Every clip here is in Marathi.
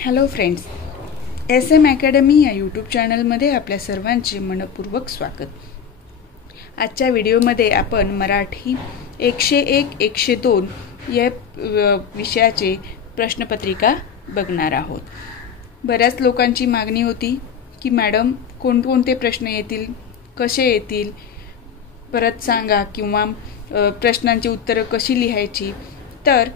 हॅलो फ्रेंड्स, SM अकॅडमी या यूट्यूब चॅनलमध्ये आपल्या सर्वांचे मनपूर्वक स्वागत। आजच्या व्हिडिओमध्ये आपण मराठी 101 102 या विषयाचे प्रश्नपत्रिका बघणार आहोत। बऱ्याच लोकांची मागणी होती की मॅडम कोणकोणते प्रश्न येतील, कसे येतील, परत सांगा किंवा प्रश्नांची उत्तरे कशी लिहायची। तर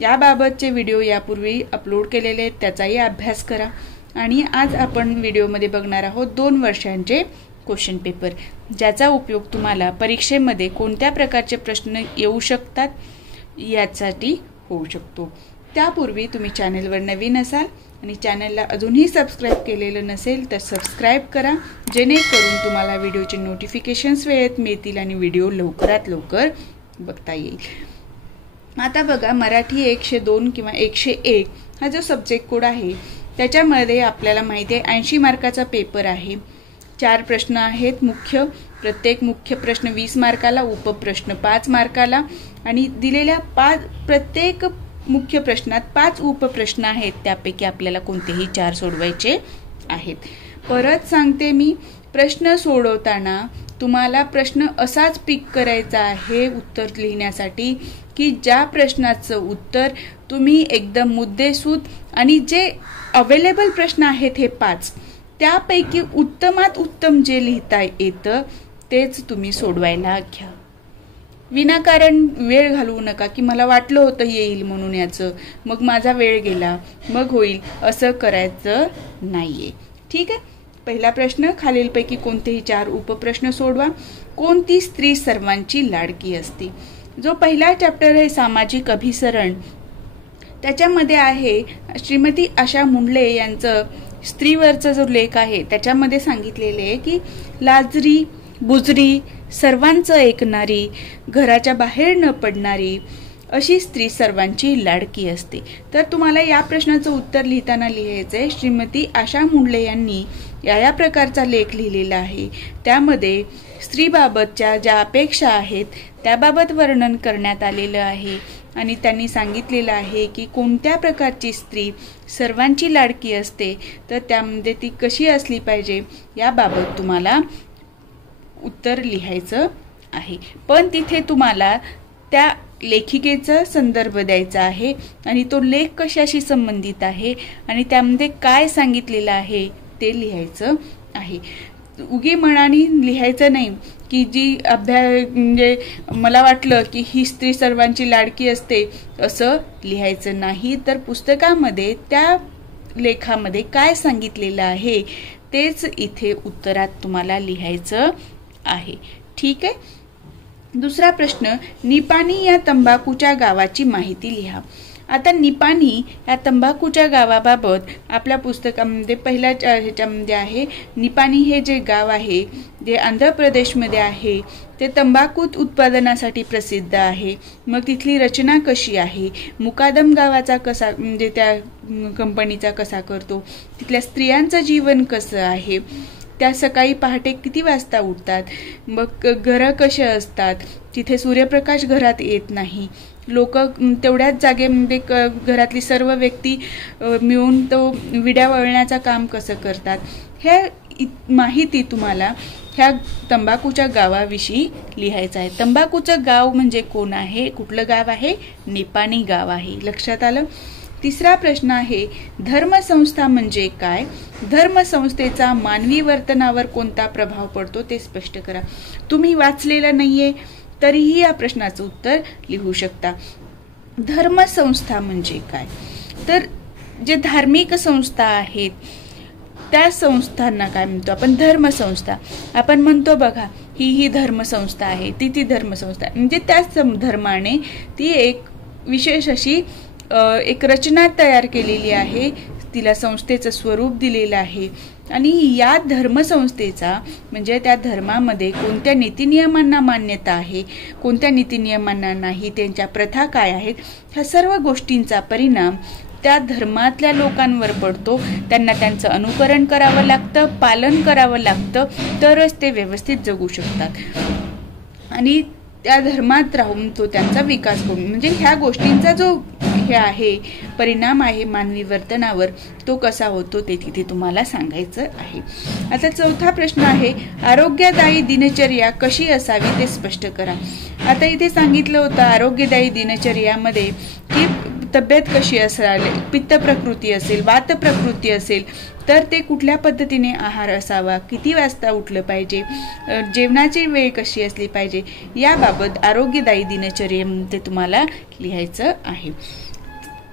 याबाबतचे व्हिडिओ यापूर्वी अपलोड केलेले आहेत, त्याचाही अभ्यास करा। आणि आज आपण व्हिडिओमध्ये बघणार आहोत 2 वर्षांचे क्वेश्चन पेपर, ज्याचा उपयोग तुम्हाला परीक्षेमध्ये कोणत्या प्रकारचे प्रश्न येऊ शकतात यासाठी होऊ शकतो। त्यापूर्वी तुम्ही चॅनलवर नवीन असाल आणि चॅनलला अजूनही सबस्क्राइब केलेलं नसेल तर सबस्क्राइब करा, जेणेकरून तुम्हाला व्हिडिओचे नोटिफिकेशन्स वेळेत मिळतील आणि व्हिडिओ लवकरात लवकर बघता येईल। आता बघा, मराठी 102 किंवा 101 हा जो सब्जेक्ट कोड आहे त्याच्यामध्ये आपल्याला माहिती आहे 80 मार्काचा पेपर आहे। 4 प्रश्न आहेत मुख्य, प्रत्येक मुख्य प्रश्न 20 मार्काला, उपप्रश्न 5 मार्काला आणि दिलेल्या प्रत्येक मुख्य प्रश्नात 5 उपप्रश्न आहेत, त्यापैकी आपल्याला कोणतेही 4 सोडवायचे आहेत। परत सांगते मी, प्रश्न सोडवताना तुम्हाला प्रश्न असाच पिक करायचा आहे उत्तर लिहिण्यासाठी की ज्या प्रश्नाचं उत्तर तुम्ही एकदम मुद्देसूद आणि जे अवेलेबल प्रश्न आहेत हे 5 त्यापैकी उत्तमात उत्तम जे लिहिता येतं तेच तुम्ही सोडवायला घ्या। विनाकारण वेळ घालवू नका की मला वाटलं होतं येईल म्हणून याचं, मग माझा वेळ गेला, मग होईल, असं करायचं नाहीये। ठीक आहे। पहिला प्रश्न, खालीलपैकी कोणतेही 4 उपप्रश्न सोडवा। कोणती स्त्री सर्वांची लाडकी असते? जो पहिला चॅप्टर आहे सामाजिक अभिसरण, त्याच्यामध्ये आहे श्रीमती आशा मुंडले यांचं स्त्रीवरचा जो लेख आहे त्याच्यामध्ये सांगितलेले आहे की लाजरी बुजरी सर्वांचं ऐकणारी, घराच्या बाहेर न पडणारी अशी स्त्री सर्वांची लाडकी असते। तर तुम्हाला या प्रश्नाचं उत्तर लिहिताना लिहायचं आहे श्रीमती आशा मुंडले यांनी या प्रकारचा लेख लिहिलेला आहे। त्यामध्ये स्त्रीबाबतच्या ज्या अपेक्षा आहेत त्याबाबत वर्णन करण्यात आलेलं आहे आणि त्यांनी सांगितलेलं आहे की कोणत्या प्रकारची स्त्री सर्वांची लाडकी असते, तर त्यामध्ये ती कशी असली पाहिजे याबाबत तुम्हाला उत्तर लिहायचं आहे। पण तिथे तुम्हाला त्या लेखिकेचा संदर्भ द्यायचा आहे आणि तो लेख कशाशी संबंधित आहे आणि त्यामध्ये काय सांगितलेलं आहे ते लिहायचं आहे। उगी मनाने लिहायचं नाही की जी म्हणजे मला वाटलं की ही स्त्री सर्वांची लाडकी असते असं लिहायचं नाही, तर पुस्तकामध्ये त्या लेखामध्ये काय सांगितलेलं आहे तेच इथे उत्तरात तुम्हाला लिहायचं आहे। ठीक आहे। दुसरा प्रश्न, निपाणी या तंबाखूच्या गावाची माहिती लिहा। आता निपाणी या तंबाखूच्या गावाबाबत आपल्या पुस्तकामध्ये पहिल्या ह्याच्यामध्ये आहे, निपाणी हे जे गाव आहे जे आंध्र प्रदेशमध्ये आहे ते तंबाखू उत्पादनासाठी प्रसिद्ध आहे। मग तिथली रचना कशी आहे, मुकादम गावाचा कसा म्हणजे त्या कंपनीचा कसा करतो, तिथल्या स्त्रियांचं जीवन कसं आहे, त्या सकाळी पहाटे किती वाजता उठतात, मग घरं कशी असतात, तिथे सूर्यप्रकाश घरात येत नाही, लोक तेवढ्याच जागेमध्ये घरातली सर्व व्यक्ती मिळून तो विड्या वळण्याचं काम कसं करतात, हे माहिती तुम्हाला ह्या तंबाखूच्या गावाविषयी लिहायचं आहे। तंबाखूचं गाव म्हणजे कोण आहे, कुठलं गाव आहे, निपाणी गाव आहे। लक्षात आलं। तिसरा प्रश्न आहे, धर्मसंस्था म्हणजे काय? धर्मसंस्थेचा मानवी वर्तनावर कोणता प्रभाव पडतो ते स्पष्ट करा। तुम्ही वाचलेलं नाहीये तरीही या प्रश्नाचं उत्तर लिहू शकता। धर्मसंस्था म्हणजे काय? तर जे धार्मिक संस्था आहेत त्या संस्थांना काय म्हणतो आपण? धर्मसंस्था। आपण म्हणतो बघा, ही धर्मसंस्था आहे, ती धर्मसंस्था, म्हणजे त्याच धर्माने ती एक विशेष अशी एक रचना तयार केलेली आहे, तिला संस्थेचं स्वरूप दिलेलं आहे आणि या धर्मसंस्थेचा म्हणजे त्या धर्मामध्ये कोणत्या नीतिनियमांना मान्यता आहे, कोणत्या नीतिनियमांना नाही, त्यांच्या प्रथा काय आहेत, ह्या सर्व गोष्टींचा परिणाम त्या धर्मातल्या लोकांवर पडतो। त्यांना त्यांचं अनुकरण करावं लागतं, पालन करावं लागतं, तरच ते व्यवस्थित जगू शकतात आणि त्या धर्मात राहून तो त्यांचा विकास करून म्हणजे ह्या गोष्टींचा जो हे आहे परिणाम आहे मानवी वर्तनावर, तो कसा होतो ते तिथे तुम्हाला सांगायचं आहे. आता चौथा प्रश्न आहे, आरोग्यदायी दिनचर्या कशी असावी ते स्पष्ट करा. आता इथे सांगितलं होतं आरोग्यदायी दिनचर्यामध्ये की तब्येत कशी असेल, पित्त प्रकृती असेल, वात प्रकृती असेल तर ते कुठल्या पद्धतीने आहार असावा, किती वाजता उठलं पाहिजे, जेवणाची वेळ कशी असली पाहिजे, याबाबत आरोग्यदायी दिनचर्येमध्ये तुम्हाला लिहायचं आहे.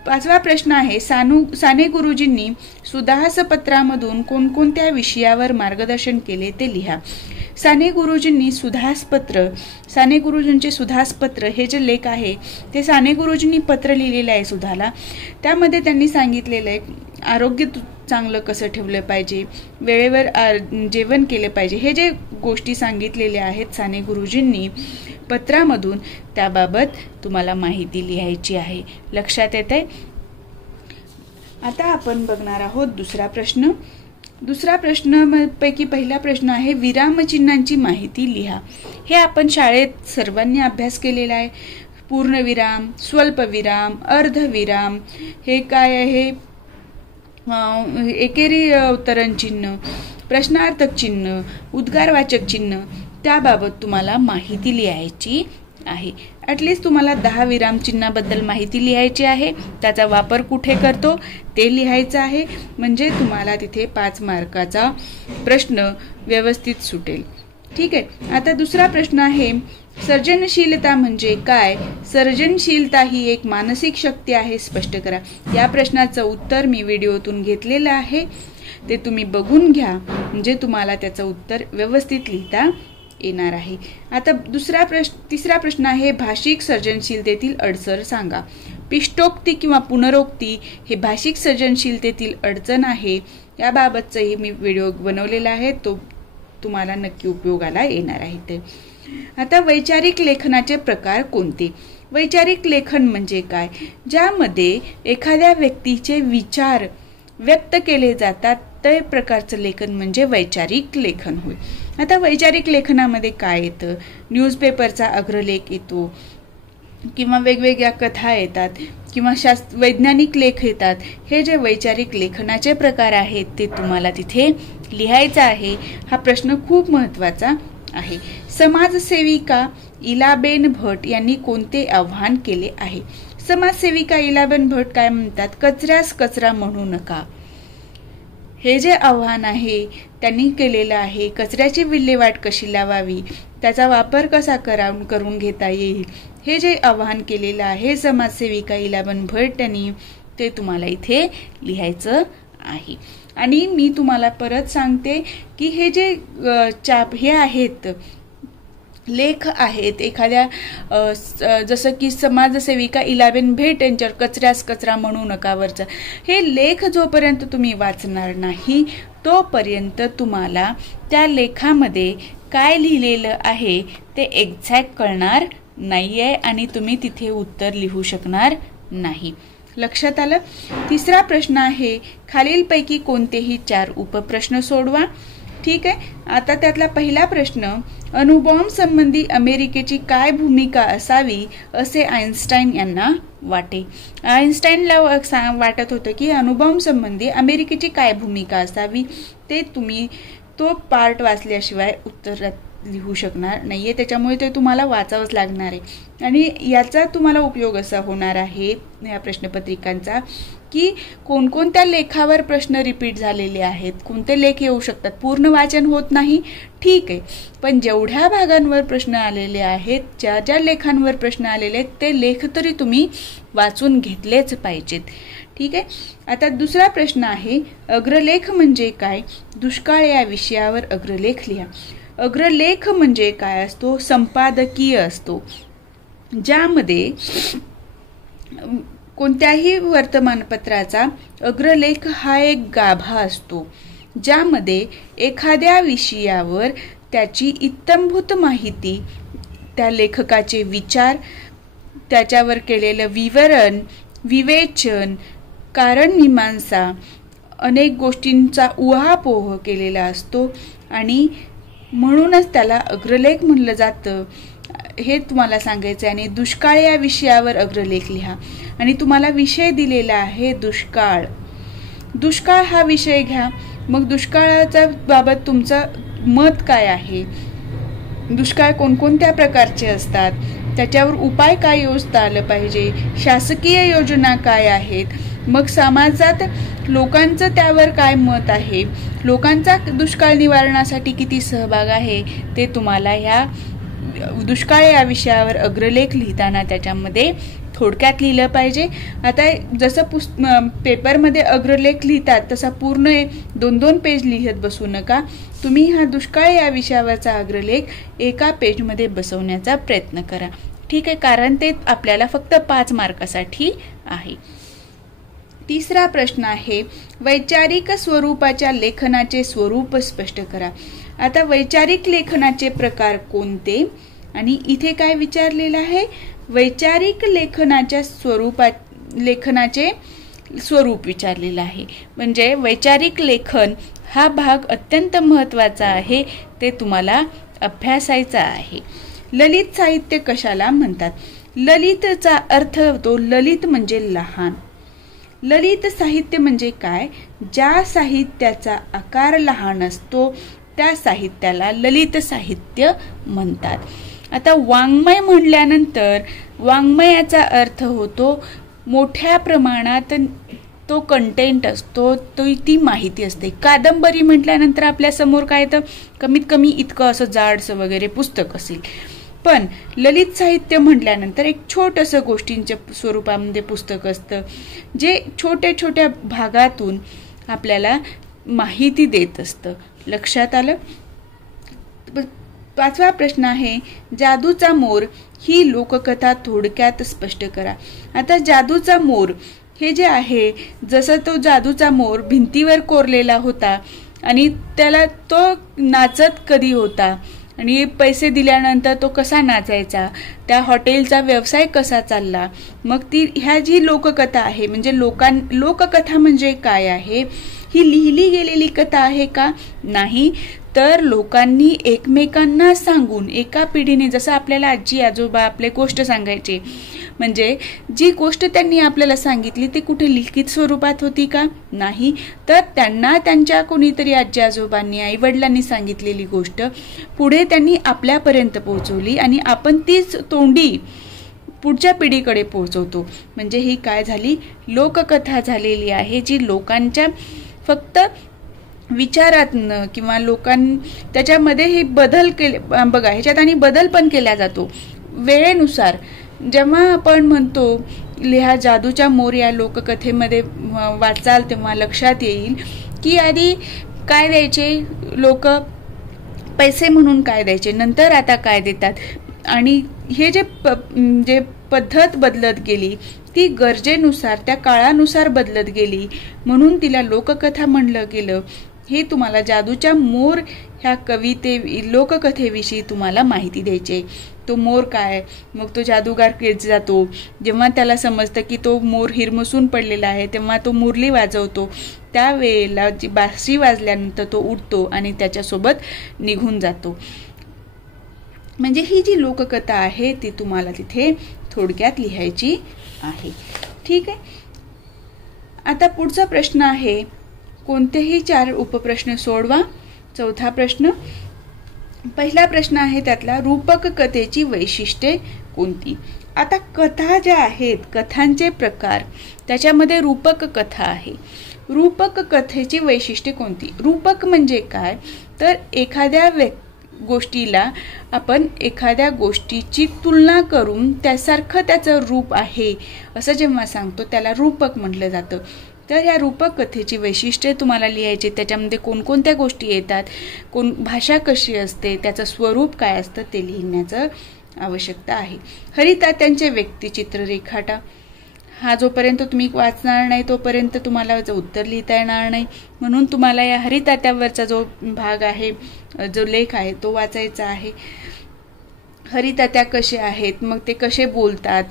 पाचवा प्रश्न आहे, साने गुरुजींनी सुधास पत्रामधून कोणकोणत्या विषयावर मार्गदर्शन केले ते लिहा. साने गुरुजींचे सुधास पत्र हे जे लेख आहे ते साने गुरुजींनी पत्र लिहिलेलं आहे सुधाला. त्यामध्ये त्यांनी सांगितलेलं आहे आरोग्य चांगलं कसं ठेवलं पाहिजे, वेळेवर जेवण केलं पाहिजे, हे जे गोष्टी सांगितलेल्या आहेत साने गुरुजींनी पत्रामधून, त्याबाबत तुम्हाला माहिती लिहायची आहे. लक्षात येतंय? आता आपण बघणार आहोत दुसरा प्रश्न. दुसरा प्रश्नापैकी पहिला प्रश्न आहे, विरामचिन्हांची माहिती लिहा. हे आपण शाळेत सर्वांनी अभ्यास केलेला आहे. पूर्णविराम, स्वल्पविराम, अर्धविराम, हे काय आहे, एकेरी अवतरण चिन्ह, प्रश्नार्थक चिन्ह, उद्गारवाचक चिन्ह, त्याबाबत तुम्हाला माहिती लिहायची आहे. ॲटलिस्ट तुम्हाला 10 विराम चिन्हाबद्दल माहिती लिहायची आहे. त्याचा वापर कुठे करतो ते लिहायचं आहे. म्हणजे तुम्हाला तिथे 5 मार्काचा प्रश्न व्यवस्थित सुटेल. ठीक आहे. आता दुसरा प्रश्न आहे, सर्जनशीलता म्हणजे काय? सर्जनशीलता ही एक मानसिक शक्ती आहे, स्पष्ट करा. या प्रश्नाचं उत्तर मी व्हिडिओतून घेतलेलं आहे, ते तुम्ही बघून घ्या, म्हणजे तुम्हाला त्याचं उत्तर व्यवस्थित लिहिता येणार आहे. आता तिसरा प्रश्न आहे, भाषिक सर्जनशीलतेतील अडचण सांगा. पिष्टोक्ती किंवा पुनरोक्ती हे भाषिक सर्जनशीलतेतील अडचण आहे. याबाबतचाही मी व्हिडिओ बनवलेला आहे, तो तुम्हाला नक्की उपयोगाला येणार आहे. ते आता वैचारिक लेखनाचे प्रकार कोणते? वैचारिक लेखन म्हणजे काय? ज्यामध्ये एखाद्या व्यक्तीचे विचार व्यक्त केले जातात, ते प्रकारचं लेखन म्हणजे वैचारिक लेखन होय. आता वैचारिक लेखनामध्ये काय येतं? न्यूजपेपरचा अग्रलेख येतो, किंवा वेगवेगळ्या कथा येतात, किंवा वैज्ञानिक लेख येतात. हे जे वैचारिक लेखनाचे प्रकार आहेत ते तुम्हाला तिथे लिहायचं आहे. हा प्रश्न खूप महत्त्वाचा आहे. समाजसेविका इलाबेन भट यांनी कोणते आव्हान केले आहे? समाजसेविका इलाबेन भट काय म्हणतात? कचऱ्यास कचरा म्हणू नका, हे जे आव्हान आहे त्यांनी केलेलं आहे. कचऱ्याची विल्हेवाट कशी लावावी, त्याचा वापर कसा करून घेता येईल, हे जे आव्हान केलेलं आहे समाजसेविका इलाबेन भट यांनी, ते तुम्हाला इथे लिहायचं आहे. आणि मी तुम्हाला परत सांगते की हे जे हे आहेत लेख आहेत एखाद्या जसं की समाजसेविका इलाबेन भट यांच्यावर कचऱ्यास कचरा म्हणू नकावरचं, हे लेख जोपर्यंत तुम्ही वाचणार नाही तोपर्यंत तुम्हाला त्या लेखामध्ये काय लिहिलेलं आहे ते एक्झॅक्ट कळणार नाहीये आणि तुम्ही तिथे उत्तर लिहू शकणार नाही. लक्षात आलं? तिसरा प्रश्न आहे, खालीलपैकी कोणतेही 4 उपप्रश्न सोडवा. ठीक आहे. आता त्यातला पहिला प्रश्न, अणुबॉम्ब संबंधी अमेरिकेची काय भूमिका असावी असे आइन्स्टाईन यांना वाटे? आइन्स्टाईनला वाटत होतं की अणुबॉम्ब संबंधी अमेरिकेची काय भूमिका असावी. ते तुम्ही तो पार्ट वाचल्याशिवाय उत्तरात लिहू शकणार नाहीये, त्याच्यामुळे ते तुम्हाला वाचावंच लागणार आहे. आणि याचा तुम्हाला उपयोग असा होणार आहे या प्रश्नपत्रिकांचा की कोणकोणत्या लेखावर प्रश्न रिपीट झालेले आहेत, कोणते लेख येऊ शकतात. पूर्ण वाचन होत नाही, ठीक आहे, पण जेवढ्या भागांवर प्रश्न आलेले आहेत, ज्या ज्या लेखांवर प्रश्न आलेले आहेत ते लेख तरी तुम्ही वाचून घेतलेच पाहिजेत. ठीक आहे. आता दुसरा प्रश्न आहे, अग्रलेख म्हणजे काय? दुष्काळ या विषयावर अग्रलेख लिहा. अग्रलेख म्हणजे काय असतो? संपादकीय असतो, ज्यामध्ये कोणत्याही वर्तमानपत्राचा अग्रलेख हा एक गाभा असतो, ज्यामध्ये एखाद्या विषयावर त्याची इत्थंभूत माहिती, त्या लेखकाचे विचार, त्याच्यावर केलेलं विवरण, विवेचन, कारण मीमांसा, अनेक गोष्टींचा उहापोह केलेला असतो आणि म्हणूनच त्याला अग्रलेख म्हणलं जातं. हे तुम्हाला सांगायचं आहे. आणि दुष्काळ या विषयावर अग्रलेख लिहा. आणि तुम्हाला विषय दिलेला आहे दुष्काळ. दुष्काळ हा विषय घ्या. मग दुष्काळाच्या बाबत तुमचं मत काय आहे, दुष्काळ कोणकोणत्या प्रकारचे असतात, त्याच्यावर उपाय काय योजता आलं पाहिजे, शासकीय योजना काय आहेत, मग समाजात लोकांचं त्यावर काय मत आहे, लोकांचा दुष्काळ निवारणासाठी किती सहभाग आहे, ते तुम्हाला ह्या दुष्काळ या विषयावर अग्रलेख लिहिताना त्याच्यामध्ये थोडक्यात लिहिलं पाहिजे. आता जसं पेपरमध्ये अग्रलेख लिहितात तसा पूर्ण 2-2 पेज लिहत बसू नका. तुम्ही हा दुष्काळ या विषयावरचा अग्रलेख एका पेजमध्ये बसवण्याचा प्रयत्न करा. ठीक आहे, कारण ते आपल्याला फक्त 5 मार्कासाठी आहे. तिसरा प्रश्न आहे, वैचारिक स्वरूपाच्या लेखनाचे स्वरूप स्पष्ट करा. आता वैचारिक लेखनाचे प्रकार कोणते आणि इथे काय विचारलेलं आहे, वैचारिक लेखनाचे स्वरूप विचारलेलं आहे. म्हणजे वैचारिक लेखन हा भाग अत्यंत महत्त्वाचा आहे, ते तुम्हाला अभ्यासायचा आहे. ललित साहित्य कशाला म्हणतात? ललितचा अर्थ होतो, ललित म्हणजे लहान. ललित साहित्य म्हणजे काय? ज्या साहित्याचा आकार लहान असतो त्या साहित्याला ललित साहित्य म्हणतात. आता वाङ्मय म्हणल्यानंतर वाङ्मयाचा अर्थ होतो मोठ्या प्रमाणात तो कंटेंट असतो, ती माहिती असते. कादंबरी म्हटल्यानंतर आपल्या समोर काय तर कमीत कमी इतकं असं जाडसं वगैरे पुस्तक असेल. पण ललित साहित्य म्हटल्यानंतर एक छोटंसं गोष्टींच्या स्वरूपामध्ये पुस्तक असतं, जे छोट्या छोट्या भागातून आपल्याला माहिती देत असतं. लक्षात आलं? 5वा प्रश्न आहे, जादूचा मोर ही लोककथा थोडक्यात स्पष्ट करा. आता जादूचा मोर हे जे आहे, जसं तो जादूचा मोर भिंतीवर कोरलेला होता आणि त्याला तो नाचत कधी होता आणि पैसे दिल्यानंतर तो कसा नाचायचा, त्या हॉटेलचा व्यवसाय कसा चालला, मग ह्या जी लोककथा आहे, म्हणजे लोककथा म्हणजे काय आहे, ही लिहिली गेलेली कथा आहे का? नाही, तर लोकांनी एकमेकांना सांगून एका पिढीने, जसं आपल्याला आजी आजोबा आपले गोष्ट सांगायचे, म्हणजे जी गोष्ट त्यांनी आपल्याला सांगितली ती कुठे लिखित स्वरूपात होती का? नाही, तर त्यांना त्यांच्या कोणीतरी आजी आजोबांनी आईवडिलांनी सांगितलेली गोष्ट पुढे त्यांनी आपल्यापर्यंत पोहोचवली आणि आपण तीच तोंडी पुढच्या पिढीकडे पोहोचवतो. म्हणजे ही काय झाली? लोककथा झालेली आहे, जी लोकांच्या फक्त विचारातनं किंवा त्याच्यामध्ये हे बदल केले. बघा, ह्याच्यात आणि बदल पण केला जातो वेळेनुसार. जेव्हा आपण म्हणतो लिहा जादूच्या मोर या लोककथेमध्ये वाचाल तेव्हा लक्षात येईल की आधी काय द्यायचे लोक, पैसे म्हणून काय द्यायचे, नंतर आता काय देतात. आणि हे जे पद्धत बदलत गेली ती गरजेनुसार त्या काळानुसार बदलत गेली, म्हणून तिला लोककथा म्हणलं गेलं. हे तुम्हाला जादूच्या मोर ह्या लोककथेविषयी तुम्हाला माहिती द्यायची. तो मोर काय, मग तो जादूगार जातो, जेव्हा त्याला समजतं की तो मोर हिरमसून पडलेला आहे तेव्हा तो मुरली वाजवतो. त्यावेळेला जी बासरी वाजल्यानंतर तो उठतो आणि त्याच्यासोबत निघून जातो. म्हणजे ही जी लोककथा आहे ती तुम्हाला तिथे थोडक्यात लिहायची आहे. ठीक आहे. आता पुढचा प्रश्न आहे, कोणतेही 4 उपप्रश्न सोडवा. 4था प्रश्न, पहिला प्रश्न आहे त्यातला, रूपक कथेची वैशिष्ट्ये कोणती? आता कथा ज्या आहेत, कथांचे प्रकार, त्याच्यामध्ये रूपक कथा आहे. रूपक कथेची वैशिष्ट्ये कोणती? रूपक म्हणजे काय, तर एखाद्या गोष्टीला आपण एखाद्या गोष्टीची तुलना करून त्यासारखं त्याचं रूप आहे असं जेव्हा सांगतो त्याला रूपक म्हटलं जातं. तर ह्या रूपक कथेची वैशिष्ट्ये तुम्हाला लिहायची. त्याच्यामध्ये कोणकोणत्या गोष्टी येतात, भाषा कशी असते, त्याचं स्वरूप काय असतं ते लिहिण्याचं आवश्यकता आहे. हरितात्यांचे व्यक्तिचित्र रेखाटा. हा जोपर्यंत तुम्ही वाचणार नाही तोपर्यंत तुम्हाला उत्तर लिहिता येणार नाही, म्हणून तुम्हाला या हरितात्यावरचा जो भाग आहे, जो लेख आहे तो वाचायचा आहे. हरितात्या कसे आहेत, मग ते कसे बोलतात,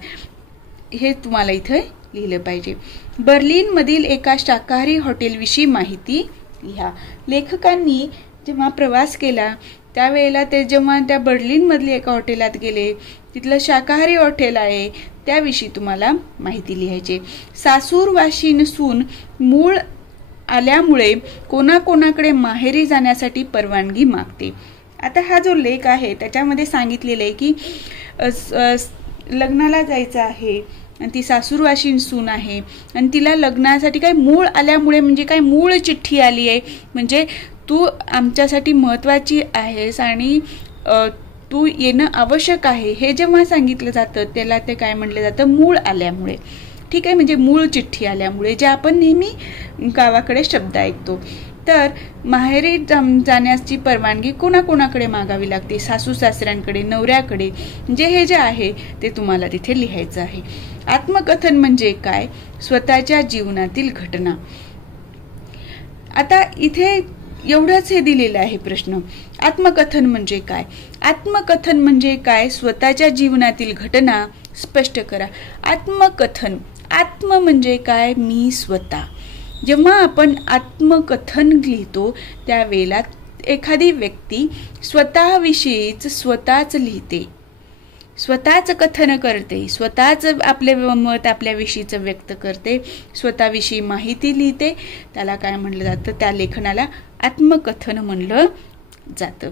हे तुम्हाला इथे लिहिलं पाहिजे. बर्लिनमधील एका शाकाहारी हॉटेलविषयी माहिती लिहा. लेखकांनी जेव्हा प्रवास केला त्यावेळेला ते जेव्हा त्या बर्लिनमधली एका हॉटेलात गेले, तिथलं शाकाहारी हॉटेल आहे, त्याविषयी तुम्हाला माहिती लिहायची. सासूरवाशीन सून मूळ आल्यामुळे कोणाकोणाकडे माहेरी जाण्यासाठी परवानगी मागते. आता हा जो लेख आहे त्याच्यामध्ये सांगितलेलं आहे की लग्नाला जायचं आहे आणि ती सासूरवाशीन सून आहे आणि तिला लग्नासाठी काय मूळ आल्यामुळे म्हणजे काय मूळ चिठ्ठी आली आहे, म्हणजे तू आमच्यासाठी महत्त्वाची आहेस आणि तू येणं आवश्यक आहे, हे जेव्हा सांगितलं जातं त्याला ते काय म्हटलं जातं, मूळ आल्यामुळे. ठीक आहे, म्हणजे मूळ चिठ्ठी आल्यामुळे, जे आपण नेहमी गावाकडे शब्द ऐकतो. तर माहेरी जाण्याची परवानगी कोणाकोणाकडे मागावी लागते, सासू सासऱ्यांकडे, नवऱ्याकडे, म्हणजे हे जे आहे ते तुम्हाला तिथे लिहायचं आहे. आत्मकथन म्हणजे काय, स्वतःच्या जीवनातील घटना. आता इथे एवढंच हे दिलेलं आहे प्रश्न. आत्मकथन म्हणजे काय, आत्मकथन म्हणजे काय, स्वतःच्या जीवनातील घटना स्पष्ट करा. आत्मकथन, आत्म म्हणजे काय, मी स्वतः. जेव्हा आपण आत्मकथन लिहितो त्यावेळेला एखादी व्यक्ती स्वतःविषयीच स्वतःच लिहिते, स्वतःच कथन करते, स्वतःच आपले मत आपल्याविषयीचं व्यक्त करते, स्वतःविषयी माहिती लिहिते. त्याला काय म्हणलं जातं, त्या लेखनाला आत्मकथन म्हणलं जातं.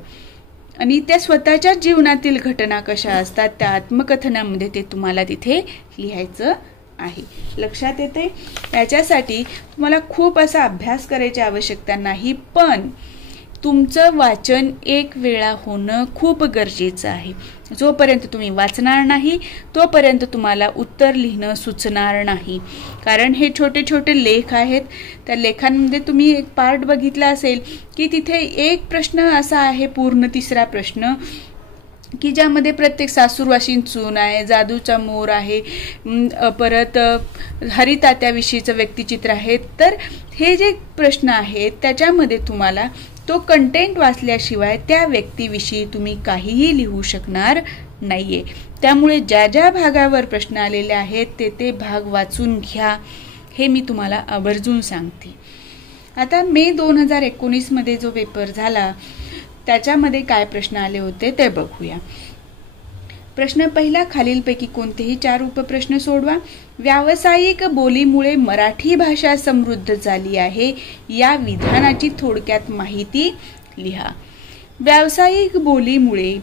आणि त्या स्वतःच्या जीवनातील घटना कशा असतात त्या आत्मकथनामध्ये ते तुम्हाला तिथे लिहायचं आहे. लक्षात येते? याच्यासाठी तुम्हाला खूप असा अभ्यास करायची आवश्यकता नाही, पण तुमचं वाचन एक वेळा होणं खूप गरजेचं आहे. जोपर्यंत तुम्ही वाचणार नाही तोपर्यंत तुम्हाला उत्तर लिहिणं सुचणार नाही. कारण हे छोटे छोटे लेख आहेत. त्या लेखांमध्ये तुम्ही एक पार्ट बघितला असेल की तिथे एक प्रश्न असा आहे, पूर्ण तिसरा प्रश्न, की ज्यामध्ये प्रत्येक सासूरवाशीन सून आहे, जादूचा मोर आहे, परत हरितात्याविषयीचं व्यक्तिचित्र आहे. तर हे जे प्रश्न आहेत त्याच्यामध्ये तुम्हाला तो कंटेंट वाचल्याशिवाय त्या व्यक्तीविषयी तुम्ही काहीही लिहू शकणार नाहीये. त्यामुळे ज्या ज्या भागावर प्रश्न आलेले आहेत ते भाग वाचून घ्या, हे मी तुम्हाला आवर्जून सांगते. आता मे 2019 मध्ये जो पेपर झाला त्याच्यामध्ये काय प्रश्न आले होते ते बघूया. प्रश्न पहिला, खालीलपैकी कोणतेही 4 उपप्रश्न सोडवा. व्यावसायिक बोलीमुळे मराठी भाषा समृद्ध झाली आहे, या विधानाची थोडक्यात माहिती लिहा. व्यावसायिक बोलीमुळे,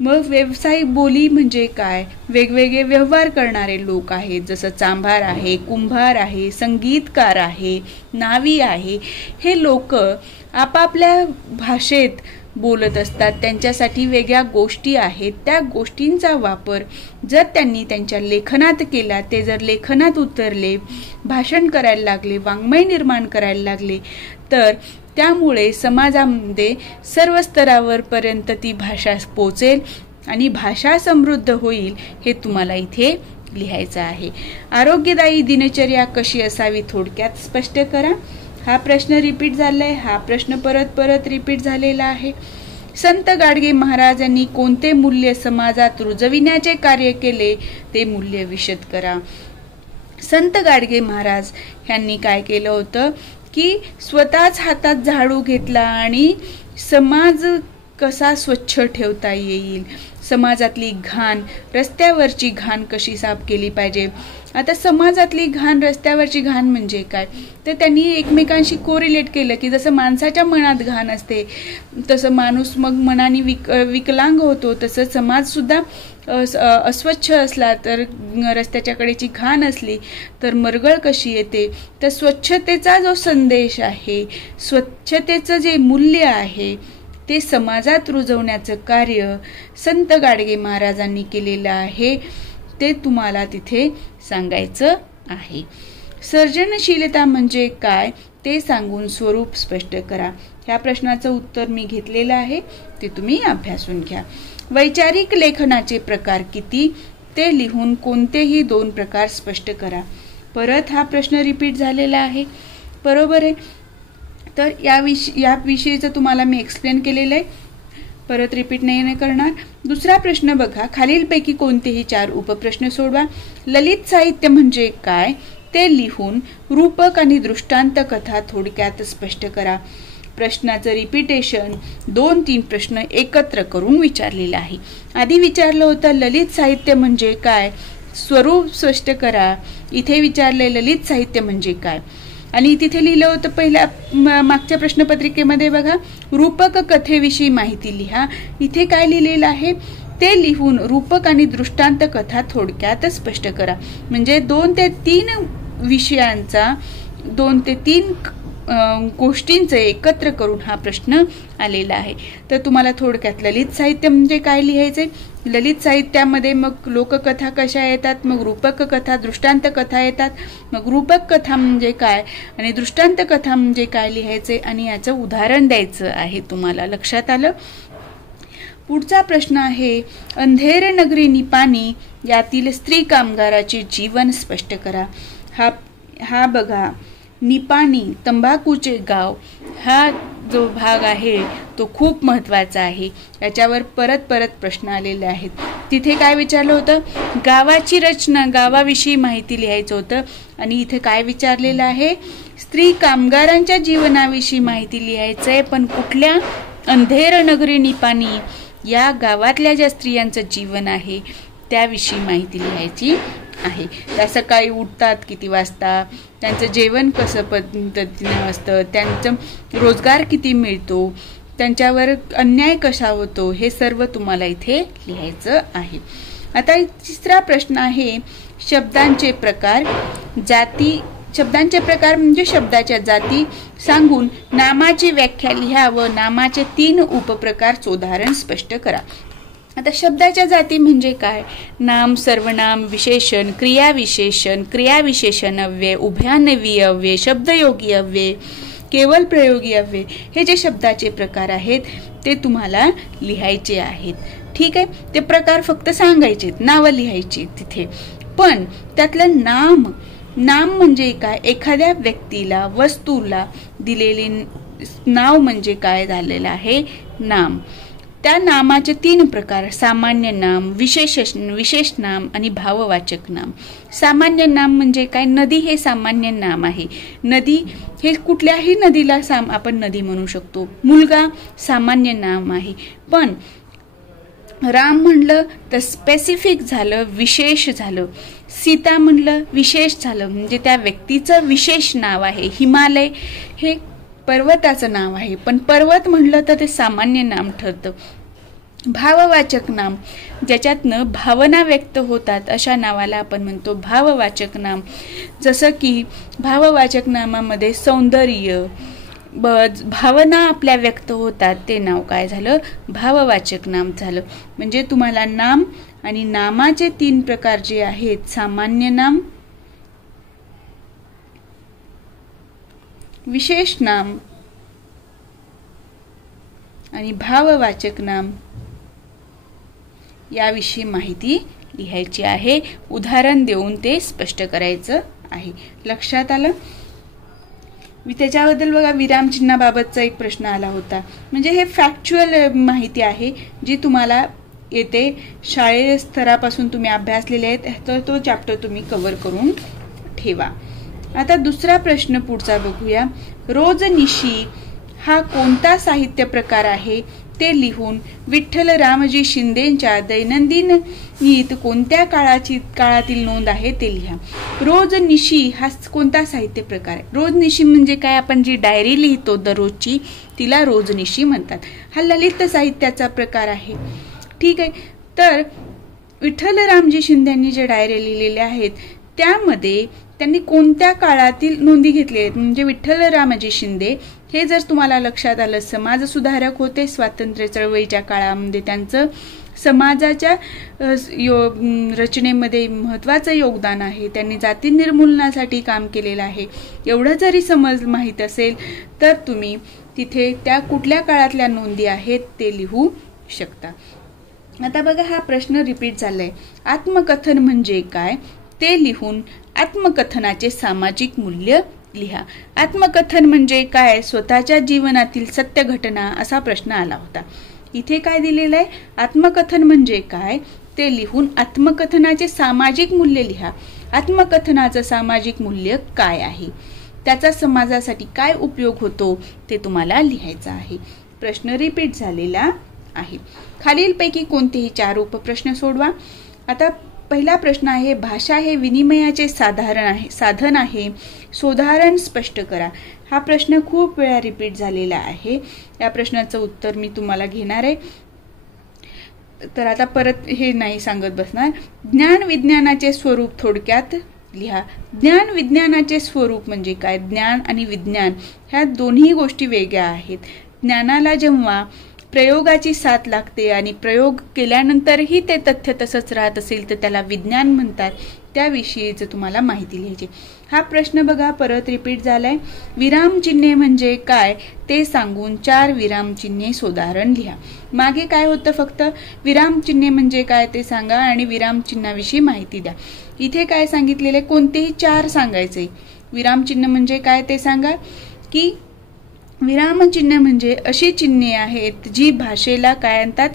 मग व्यावसायिक बोली म्हणजे काय, वेगवेगळे व्यवहार करणारे लोक आहेत, जसं चांभार आहे, कुंभार आहे, संगीतकार आहे, नावी आहे. हे लोक आपापल्या भाषेत बोलत असतात, त्यांच्यासाठी वेगळ्या गोष्टी आहेत. त्या गोष्टींचा वापर जर त्यांनी त्यांच्या लेखनात केला, ते जर लेखनात उतरले, भाषण करायला लागले, वाङ्मय निर्माण करायला लागले, तर त्यामुळे समाजामध्ये सर्व स्तरावर पर्यंत ती भाषा पोचेल आणि भाषा समृद्ध होईल, हे तुम्हाला इथे लिहायचं आहे. आरोग्यदायी दिनचर्या कशी असावी थोडक्यात स्पष्ट करा. हा प्रश्न रिपीट झालाय, हा प्रश्न परत परत रिपीट झालेला आहे. संत गाडगे महाराज यांनी कोणते मूल्य समाजात रुजविण्याचे कार्य केले ते मूल्य विशद करा. संत गाडगे महाराज यांनी काय केलं होतं की स्वतःच हातात झाडू घेतला आणि समाज कसा स्वच्छ ठेवता येईल, समाजातली घाण, रस्त्यावरची घाण कशी साफ केली पाहिजे. आता समाजातली घाण, रस्त्यावरची घाण म्हणजे काय, तर त्यांनी एकमेकांशी कोरिलेट केलं की जसं माणसाच्या मनात घाण असते तसं माणूस मग मनाने विकलांग होतो, तसं समाजसुद्धा अस्वच्छ असला तर, रस्त्याच्या कडेची घाण असली तर मरगळ कशी येते. तर स्वच्छतेचा जो संदेश आहे, स्वच्छतेचं जे मूल्य आहे ते समाजात रुजवण्याचं कार्य संत गाडगे महाराजांनी केलेलं आहे, ते तुम्हाला तिथे सांगायचं आहे. सर्जनशीलता म्हणजे काय ते सांगून स्वरूप स्पष्ट करा. ह्या प्रश्नाचं उत्तर मी घेतलेलं आहे, ते तुम्ही अभ्यासून घ्या. वैचारिक लेखनाचे प्रकार किती ते लिहून कोणतेही 2 प्रकार स्पष्ट करा. परत हा प्रश्न रिपीट झालेला आहे, बरोबर आहे. तर या विषयीचं तुम्हाला मी एक्सप्लेन केलेलं आहे, परत रिपीट नाही करणार. दुसरा प्रश्न बघा, खालीलपैकी कोणतेही 4 उपप्रश्न सोडवा. ललित साहित्य म्हणजे काय ते लिहून रूपक आणि दृष्टांत कथा थोडक्यात स्पष्ट करा. प्रश्नाचं रिपिटेशन 2-3 प्रश्न एकत्र करून विचारलेला आहे. आधी विचारलं होतं ललित साहित्य म्हणजे काय, स्वरूप स्पष्ट करा. इथे विचारले ललित साहित्य म्हणजे काय, आणि तिथे लिहिलं होतं पहिल्या मागच्या प्रश्नपत्रिकेमध्ये बघा, रूपक कथेविषयी माहिती लिहा. इथे काय लिहिलेलं आहे ते लिहून रूपक आणि दृष्टांत कथा थोडक्यात स्पष्ट करा. म्हणजे 2 ते 3 विषयांचा 2 ते 3 गोष्टींचं एकत्र करून हा प्रश्न आलेला आहे. तर तुम्हाला थोडक्यात ललित साहित्य म्हणजे काय लिहायचे, ललित साहित्यामध्ये मग लोककथा कशा येतात, मग रूपक कथा, दृष्टांत कथा येतात, मग रूपक कथा म्हणजे काय आणि दृष्टांत कथा म्हणजे काय लिहायचे आणि याचं उदाहरण द्यायचं आहे. तुम्हाला लक्षात आलं. पुढचा प्रश्न आहे, अंधेर नगरी निपाणी यातील स्त्री कामगाराचे जीवन स्पष्ट करा. हा बघा, निपाणी तंबाखूचे गाव हा जो भाग आहे तो खूप महत्त्वाचा आहे. याच्यावर परत प्रश्न आलेले आहेत. तिथे काय विचारलं होतं, गावाची रचना, गावाविषयी माहिती लिहायचं होतं, आणि इथे काय विचारलेलं आहे, स्त्री कामगारांच्या जीवनाविषयी माहिती लिहायचं आहे. पण कुठल्या, अंधेर नगरी निपाणी या गावातल्या ज्या स्त्रियांचं जीवन आहे त्याविषयी माहिती लिहायची आहे. त्या सकाळी उठतात किती वाजता, त्यांचं जेवण कसं पद्धतीने असतं, त्यांचं रोजगार किती मिळतो, त्यांच्यावर अन्याय कसा होतो, हे सर्व तुम्हाला इथे लिहायचं आहे. आता तिसरा प्रश्न आहे, शब्दांचे प्रकार. शब्दांचे प्रकार म्हणजे शब्दाच्या जाती सांगून नामाची व्याख्या लिहा व नामाचे 3 उपप्रकारचे उदाहरण स्पष्ट करा. आता शब्दाच्या जाती म्हणजे काय, नाम, सर्वनाम, विशेषण, क्रियाविशेषण, क्रियाविशेषण अव्यय, उभयान्वयी अव्यय, शब्दयोगी अव्यय, केवळ प्रयोगी अव्यय, हे जे शब्दाचे प्रकार आहेत ते तुम्हाला लिहायचे आहेत. ठीक आहे, ते प्रकार फक्त सांगायचे, नावं लिहायची तिथे. पण त्यातलं नाम म्हणजे काय, एखाद्या व्यक्तीला, वस्तूला दिलेले नाव म्हणजे काय झालेलं आहे नाम. त्या नामाचे 3 प्रकार, सामान्य नाम, विशेष नाम आणि भाववाचक नाम. सामान्य नाम म्हणजे काय, नदी हे सामान्य नाम आहे. नदी हे कुठल्याही नदीला आपण नदी म्हणू शकतो. मुलगा सामान्य नाम आहे. पण राम म्हणलं तर स्पेसिफिक झालं, विशेष झालं. सीता म्हणलं विशेष झालं, म्हणजे त्या व्यक्तीचं विशेष नाव आहे. हिमालय हे पर्वताचं नाव आहे, पण पर्वत म्हणलं तर ते सामान्य नाम ठरतं. भाववाचक नाम, ज्याच्यातनं भावना व्यक्त होतात अशा नावाला आपण म्हणतो भाववाचक नाम. जसं की भाववाचक नामामध्ये सौंदर्य, भावना आपल्या व्यक्त होतात, ते नाव काय झालं, भाववाचक नाम झालं. म्हणजे तुम्हाला नाम आणि नामाचे 3 प्रकार जे आहेत, सामान्य नाम, विशेष नाम आणि भाववाचक नाम, याविषयी माहिती लिहायची आहे. उदाहरण देऊन ते स्पष्ट करायचं आहे. लक्षात आलं. त्याच्याबद्दल बघा, विरामचिन्हाबाबतचा एक प्रश्न आला होता. म्हणजे हे फॅक्च्युअल माहिती आहे जी तुम्हाला येते, शाळेय स्तरापासून तुम्ही अभ्यासलेले आहेत, तर तो चॅप्टर तुम्ही कव्हर करून ठेवा. आता दुसरा प्रश्न पुढचा बघूया. रोजनिशी हा कोणता साहित्य प्रकार आहे ते लिहून विठ्ठल रामजी शिंदेच्या दैनंदिनीत कोणत्या काळातील नोंद आहे ते लिहा. रोजनिशी हा कोणता साहित्य प्रकार आहे. रोजनिशी म्हणजे काय, आपण जी डायरी लिहितो दररोजची तिला रोजनिशी म्हणतात. हा ललित साहित्याचा प्रकार आहे. ठीक आहे. तर विठ्ठल रामजी शिंदेंनी जे डायरी लिहिलेल्या आहेत त्यामध्ये त्यांनी कोणत्या काळातील नोंदी घेतलेल्या आहेत. म्हणजे विठ्ठल रामजी शिंदे हे जर तुम्हाला लक्षात आलं, समाजसुधारक होते. स्वातंत्र्य चळवळीच्या काळामध्ये त्यांचं समाजाच्या रचनेमध्ये महत्त्वाचं योगदान आहे. त्यांनी जाती निर्मूलनासाठी काम केलेलं आहे. एवढं जरी समज माहीत असेल तर तुम्ही तिथे त्या कुठल्या काळातल्या नोंदी आहेत ते लिहू शकता. आता बघा, हा प्रश्न रिपीट झालाय. आत्मकथन म्हणजे काय ते लिहून आत्मकथनाचे सामाजिक मूल्य लिहा. आत्मकथन म्हणजे काय, स्वतःच्या जीवनातील सत्य घटना, असा प्रश्न आला होता. इथे काय दिलेलं आहे, आत्मकथन म्हणजे काय ते लिहून आत्मकथनाचे सामाजिक मूल्य लिहा. आत्मकथनाचं सामाजिक मूल्य काय आहे त्याचा समाजासाठी काय उपयोग होतो ते तुम्हाला लिहायचं आहे. प्रश्न रिपीट झालेला आहे. खालीलपैकी कोणतेही 4 उपप्रश्न सोडवा. आता पहिला प्रश्न आहे, भाषा हे विनिमयाचे साधन आहे, सोदाहरण स्पष्ट करा. हा प्रश्न खूप वेळा रिपीट झालेला आहे. या प्रश्नाचं उत्तर मी तुम्हाला घेणार आहे, तर आता परत हे नाही सांगत बसणार. ज्ञान विज्ञानाचे स्वरूप थोडक्यात लिहा. ज्ञान विज्ञानाचे स्वरूप म्हणजे काय? ज्ञान आणि विज्ञान ह्या दोन्ही गोष्टी वेगळ्या आहेत. ज्ञानाला जेव्हा प्रयोगाची साथ लागते आणि प्रयोग केल्यानंतरही ते तथ्य तसंच राहत असेल तर त्याला विज्ञान म्हणतात. त्याविषयीच तुम्हाला माहिती लिहायची. हा प्रश्न बघा परत रिपीट झालाय. विरामचिन्हे म्हणजे काय ते सांगून 4 विरामचिन्हे सोदाहरण लिहा. मागे काय होतं, फक्त विरामचिन्हे म्हणजे काय ते सांगा आणि विरामचिन्हाविषयी माहिती द्या. इथे काय सांगितलेले, कोणतेही 4 सांगायचे. विरामचिन्ह म्हणजे काय ते सांगा. की विरामचिन्ह म्हणजे अशी चिन्हे आहेत जी भाषेला काय म्हणतात,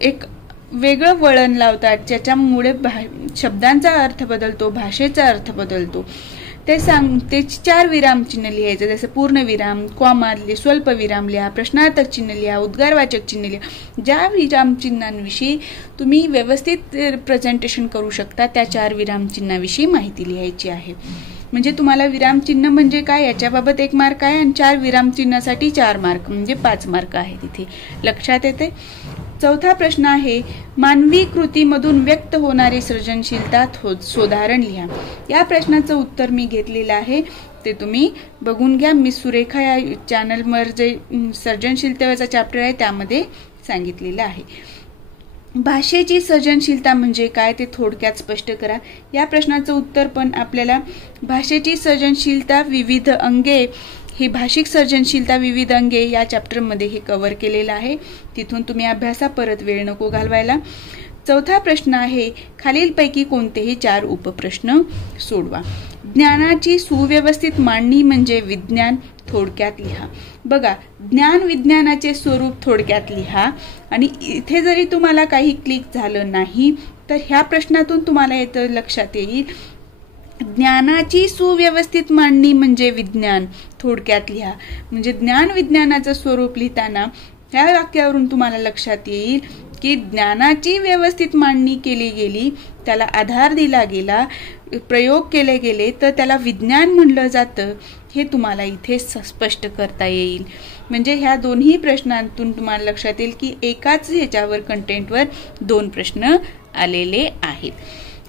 एक वेगळं वळण लावतात, ज्याच्यामुळे शब्दांचा अर्थ बदलतो, भाषेचा अर्थ बदलतो. ते 4 विरामचिन्ह लिहायचे. जसं पूर्ण विराम, कॉमा, स्वल्प विराम लिहा, प्रश्नार्थक चिन्ह लिहा, उद्गारवाचक चिन्ह लिहा. ज्या विरामचिन्हांविषयी तुम्ही व्यवस्थित प्रेझेंटेशन करू शकता त्या 4 विरामचिन्हाविषयी माहिती लिहायची आहे. म्हणजे तुम्हाला विरामचिन्ह म्हणजे काय याच्याबाबत 1 मार्क आहे आणि 4 विरामचिन्हासाठी 4 मार्क म्हणजे 5 मार्क आहे. तिथे लक्षात येते. चौथा प्रश्न आहे, मानवी कृतीमधून व्यक्त होणारी सृजनशीलता सोदाहरण लिहा. या प्रश्नाचं उत्तर मी घेतलेलं आहे, ते तुम्ही बघून घ्या. मिस सुरेखा या चॅनलवर जे सर्जनशीलतेचा चॅप्टर आहे त्यामध्ये सांगितलेलं आहे. भाषेची सर्जनशीलता म्हणजे काय ते थोडक्यात स्पष्ट करा. या प्रश्नाचं उत्तर पण आपल्याला भाषेची सर्जनशीलता विविध अंगे, ही भाषिक सर्जनशीलता विविध अंगे या चॅप्टरमध्ये हे कव्हर केलेलं आहे. तिथून तुम्ही अभ्यासा, परत वेळ नको घालवायला. चौथा प्रश्न आहे, खालीलपैकी कोणतेही 4 उपप्रश्न सोडवा. ज्ञानाची सुव्यवस्थित मांडणी म्हणजे विज्ञान, थोडक्यात लिहा. बघा, ज्ञान विज्ञानाचे स्वरूप थोडक्यात लिहा. आणि इथे जरी तुम्हाला काही क्लिक झालं नाही तर ह्या प्रश्नातून तुम्हाला येतं लक्षात येईल, ज्ञानाची सुव्यवस्थित मांडणी म्हणजे विज्ञान, थोडक्यात लिहा. म्हणजे ज्ञान विज्ञानाचं स्वरूप लिहिताना ह्या वाक्यावरून तुम्हाला लक्षात येईल की ज्ञानाची व्यवस्थित मांडणी केली गेली, त्याला आधार दिला गेला, प्रयोग केले गेले तर त्याला विज्ञान म्हणलं जातं. हे तुम्हाला इथे स्पष्ट करता येईल. म्हणजे ह्या दोन्ही प्रश्नांतून तुम्हाला लक्षात येईल की एकाच ह्याच्यावर कंटेंटवर 2 प्रश्न आलेले आहेत.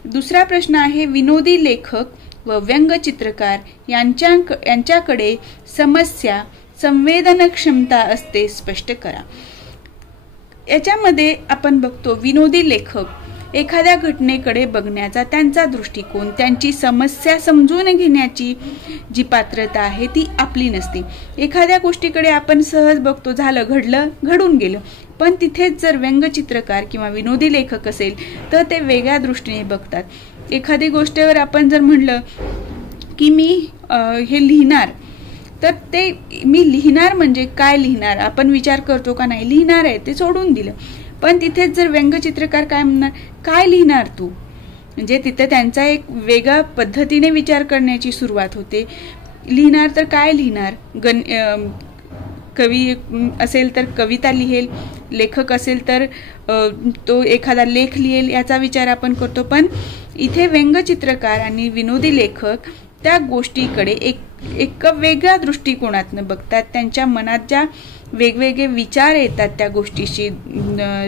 दुसरा प्रश्न आहे, विनोदी लेखक व व्यंगचित्रकार यांच्याकडे समस्या संवेदन क्षमता असते, स्पष्ट करा. याच्यामध्ये आपण बघतो विनोदी लेखक एखाद्या घटनेकडे बघण्याचा त्यांचा दृष्टिकोन, त्यांची समस्या समजून घेण्याची जी पात्रता आहे ती आपली नसते. एखाद्या गोष्टीकडे आपण सहज बघतो, झालं, घडलं, घडून गेलं. पण तिथेच जर व्यंगचित्रकार किंवा विनोदी लेखक असेल तर ते वेगळ्या दृष्टीने बघतात. एखादी गोष्टीवर आपण जर म्हणलं की मी हे लिहिणार, तर ते मी लिहिणार म्हणजे काय लिहिणार आपण विचार करतो का नाही, लिहिणार आहे ते सोडून दिलं. पण तिथेच जर व्यंगचित्रकार काय म्हणणार, काय लिहिणार तू, म्हणजे तिथे त्यांचा एक वेगळ्या पद्धतीने विचार करण्याची सुरुवात होते. लिहिणार तर काय लिहिणार, कवी असेल तर कविता लिहेल, लेखक असेल तर तो एखादा लेख लिहेल, याचा विचार आपण करतो. पण इथे व्यंगचित्रकार आणि विनोदी लेखक त्या गोष्टीकडे एक वेगळ्या दृष्टिकोनातनं बघतात. त्यांच्या मनात ज्या वेगवेगळे विचार येतात त्या गोष्टीशी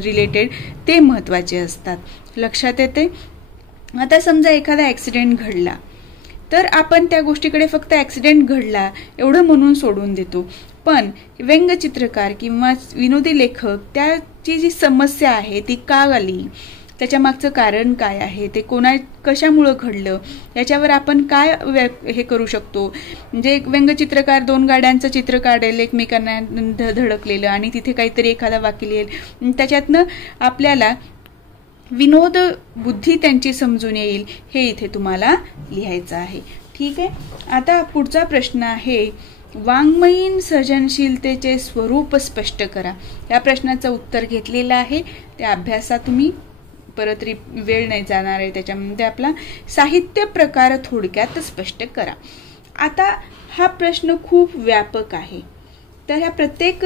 रिलेटेड, ते महत्त्वाचे असतात. लक्षात येते. आता समजा एखादा ॲक्सिडेंट घडला तर आपण त्या गोष्टीकडे फक्त ॲक्सिडेंट घडला एवढं म्हणून सोडून देतो. पण व्यंगचित्रकार किंवा विनोदी लेखक त्याची जी समस्या आहे ती का आली, त्याच्या मागचं कारण काय आहे, ते कशामुळं घडलं, याच्यावर आपण काय हे करू शकतो. म्हणजे एक व्यंगचित्रकार 2 गाड्यांचं चित्र काढेल एकमेकांना धडकलेलं आणि तिथे काहीतरी एखादा वाक्य लिहेल, त्याच्यातनं आपल्याला विनोद बुद्धी त्यांची समजून येईल. हे इथे तुम्हाला लिहायचं आहे. ठीक आहे. आता पुढचा प्रश्न आहे, वाङ्मयीन सर्जनशीलतेचे स्वरूप स्पष्ट करा. या प्रश्नाचं उत्तर घेतलेलं आहे, त्या अभ्यासात तुम्ही परत वेळ नाही जाणार आहे. त्याच्यामध्ये आपला साहित्य प्रकार थोडक्यात स्पष्ट करा. आता हा प्रश्न खूप व्यापक आहे, तर ह्या प्रत्येक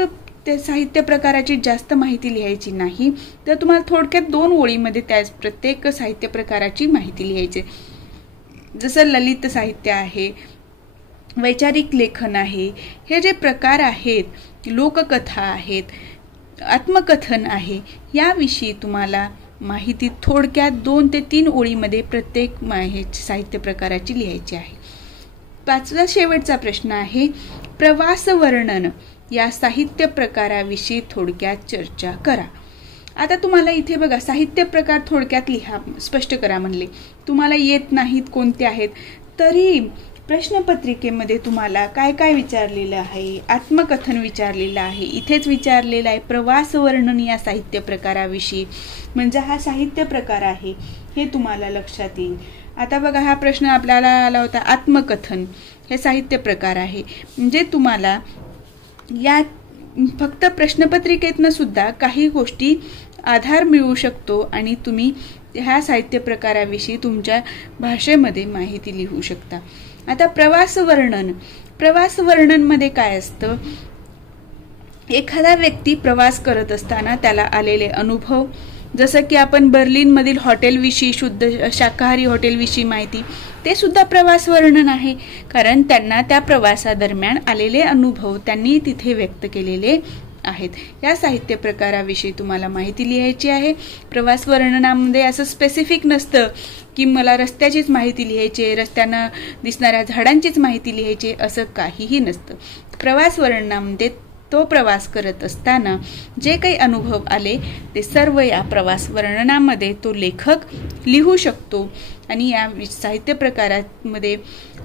साहित्य प्रकाराची जास्त माहिती लिहायची नाही, तर तुम्हाला थोडक्यात 2 ओळीमध्ये त्या प्रत्येक साहित्य प्रकाराची माहिती लिहायची। जसं ललित साहित्य आहे, वैचारिक लेखन आहे, हे जे प्रकार आहेत, लोककथा आहेत, आत्मकथन आहे, याविषयी तुम्हाला माहिती थोडक्यात 2 ते 3 ओळीमध्ये प्रत्येक साहित्य प्रकाराची लिहायची आहे। 5वा शेवटचा प्रश्न आहे, प्रवास वर्णन या साहित्य प्रकाराविषयी थोडक्यात चर्चा करा। आता तुम्हाला इथे बघा, साहित्य प्रकार थोडक्यात लिहा, स्पष्ट करा म्हणले। तुम्हाला येत नाहीत कोणते आहेत, तरी प्रश्नपत्रिकेमध्ये तुम्हाला काय काय विचारलेलं आहे, आत्मकथन विचारलेलं आहे, इथेच विचारलेलं आहे प्रवास वर्णन या साहित्य प्रकाराविषयी, म्हणजे हा साहित्य प्रकार आहे हे तुम्हाला लक्षात येईल। आता बघा, हा प्रश्न आपल्याला आला होता, आत्मकथन हे साहित्य प्रकार आहे, म्हणजे तुम्हाला या फक्त प्रश्नपत्रिकेतनं सुद्धा काही गोष्टी आधार मिळू शकतो आणि तुम्ही ह्या साहित्य प्रकाराविषयी तुमच्या भाषेमध्ये माहिती लिहू शकता। आता प्रवास वर्णन मध्ये काय असतं, एखादा व्यक्ती प्रवास करत असताना त्याला आलेले अनुभव, जसं की आपण बर्लिनमधील हॉटेलविषयी, शुद्ध शाकाहारी हॉटेलविषयी माहिती, ते सुद्धा प्रवास वर्णन आहे, कारण त्यांना त्या प्रवासादरम्यान आलेले अनुभव त्यांनी तिथे व्यक्त केलेले आहेत। या साहित्य प्रकाराविषयी तुम्हाला माहिती लिहायची आहे। प्रवास वर्णनामध्ये असं स्पेसिफिक नसतं की मला रस्त्याचीच माहिती लिहायची आहे, रस्त्यानं दिसणाऱ्या झाडांचीच माहिती लिहायची, असं काहीही नसतं। प्रवास वर्णनामध्ये तो प्रवास करत असताना जे काही अनुभव आले ते सर्व या प्रवास वर्णनामध्ये तो लेखक लिहू शकतो। आणि या साहित्य प्रकारामध्ये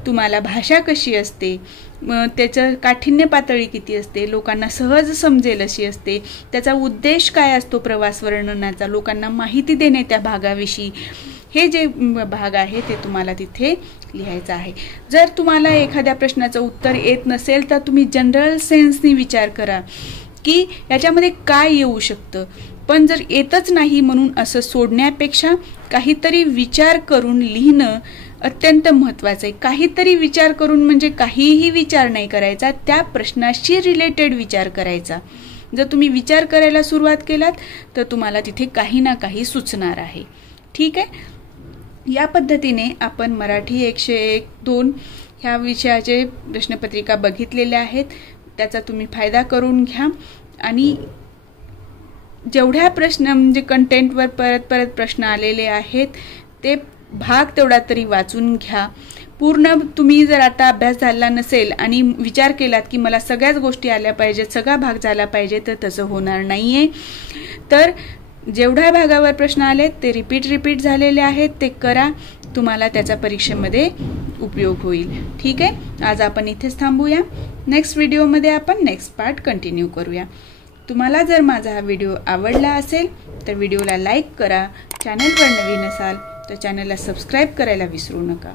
तुम्हाला भाषा कशी असते, त्याचं काठिण्य पातळी किती असते, लोकांना सहज समजेल अशी असते, त्याचा उद्देश काय असतो प्रवास वर्णनाचा, लोकांना माहिती देणे त्या भागाविषयी, हे जे भाग आहे ते तुम्हाला तिथे लिहायचं आहे। जर तुम्हाला एखाद्या प्रश्नाचं उत्तर येत नसेल तर तुम्ही जनरल सेन्सनी विचार करा की याच्यामध्ये काय येऊ शकतं, पण जर येतच नाही म्हणून असं सोडण्यापेक्षा काहीतरी विचार करून लिहिणं अत्यंत महत्त्वाचं आहे। काहीतरी विचार करून म्हणजे काहीही विचार नाही करायचा, त्या प्रश्नाशी रिलेटेड विचार करायचा। जर तुम्ही विचार करायला सुरुवात केलात तर तुम्हाला तिथे काही ना काही सुचणार आहे। ठीक आहे, या पद्धतीने आपण मराठी 101-2 ह्या विषयाचे प्रश्नपत्रिका बघितलेल्या आहेत, त्याचा तुम्ही फायदा करून घ्या आणि जेवढ्या प्रश्न म्हणजे कंटेंटवर परत प्रश्न आलेले आहेत ते भाग तेवढा तरी वाचून घ्या। पूर्ण तुम्ही जर आता अभ्यास झाला नसेल आणि विचार केलात की मला सगळ्याच गोष्टी आल्या पाहिजेत, सगळा भाग झाला पाहिजे, तर तसं होणार नाहीये। तर जेवढ्या भागावर प्रश्न आलेत ते रिपीट झालेले आहेत ते करा, तुम्हाला त्याचा परीक्षेमध्ये उपयोग होईल। ठीक आहे, आज आपण इथेच थांबूया, नेक्स्ट व्हिडिओमध्ये आपण नेक्स्ट पार्ट कंटिन्यू करूया। तुम्हाला जर माझा हा व्हिडिओ आवडला असेल तर व्हिडिओला लाईक करा, चॅनलवर नवीन असाल तर चॅनलला सबस्क्राईब करायला विसरू नका।